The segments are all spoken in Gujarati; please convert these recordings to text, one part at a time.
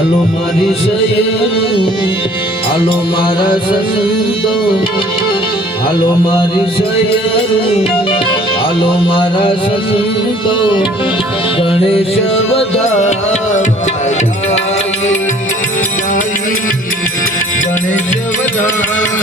હાલો મારી સૈયદ હાલો મારા સંતો, હાલો મારી સૈયદ હાલો મારા સંતો, ગણેશ બધા ગણેશ બધા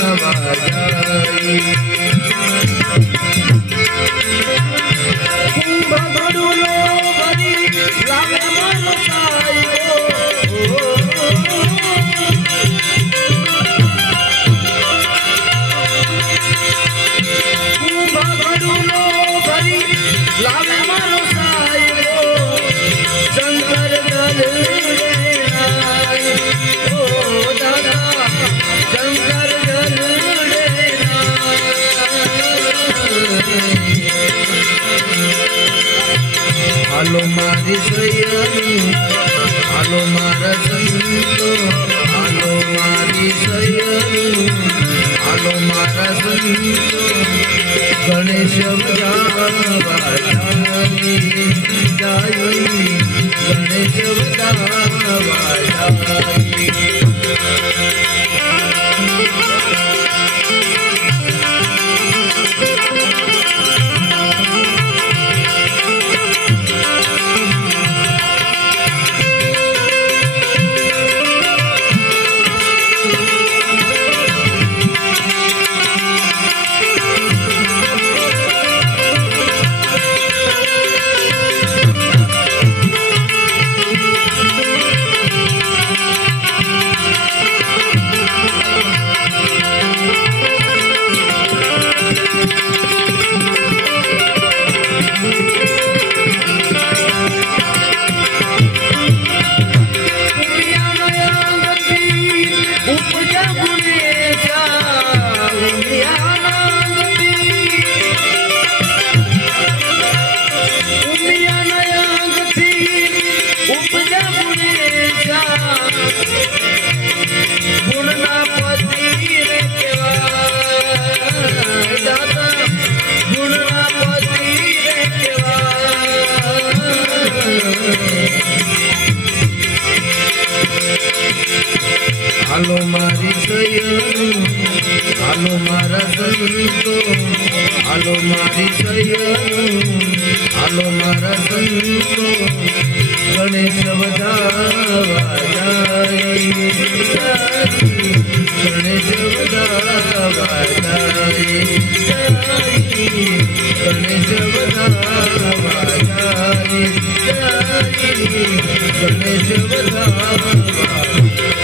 હાલો મારી સૈયરી હાલો મારા સંતો, હાલો મારી સૈયરી હાલો મારા સંતો, ગણેશ ગણેશ વાજાની હાલો મારી સૈયર હાલો મારા સંતો હાલો મારી સૈયર હાલો મારા સંતો ગણેશ વધાવા ગણેશ વધાવા ગણેશ વધાવા ગણેશ વધાવા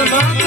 Bye-bye.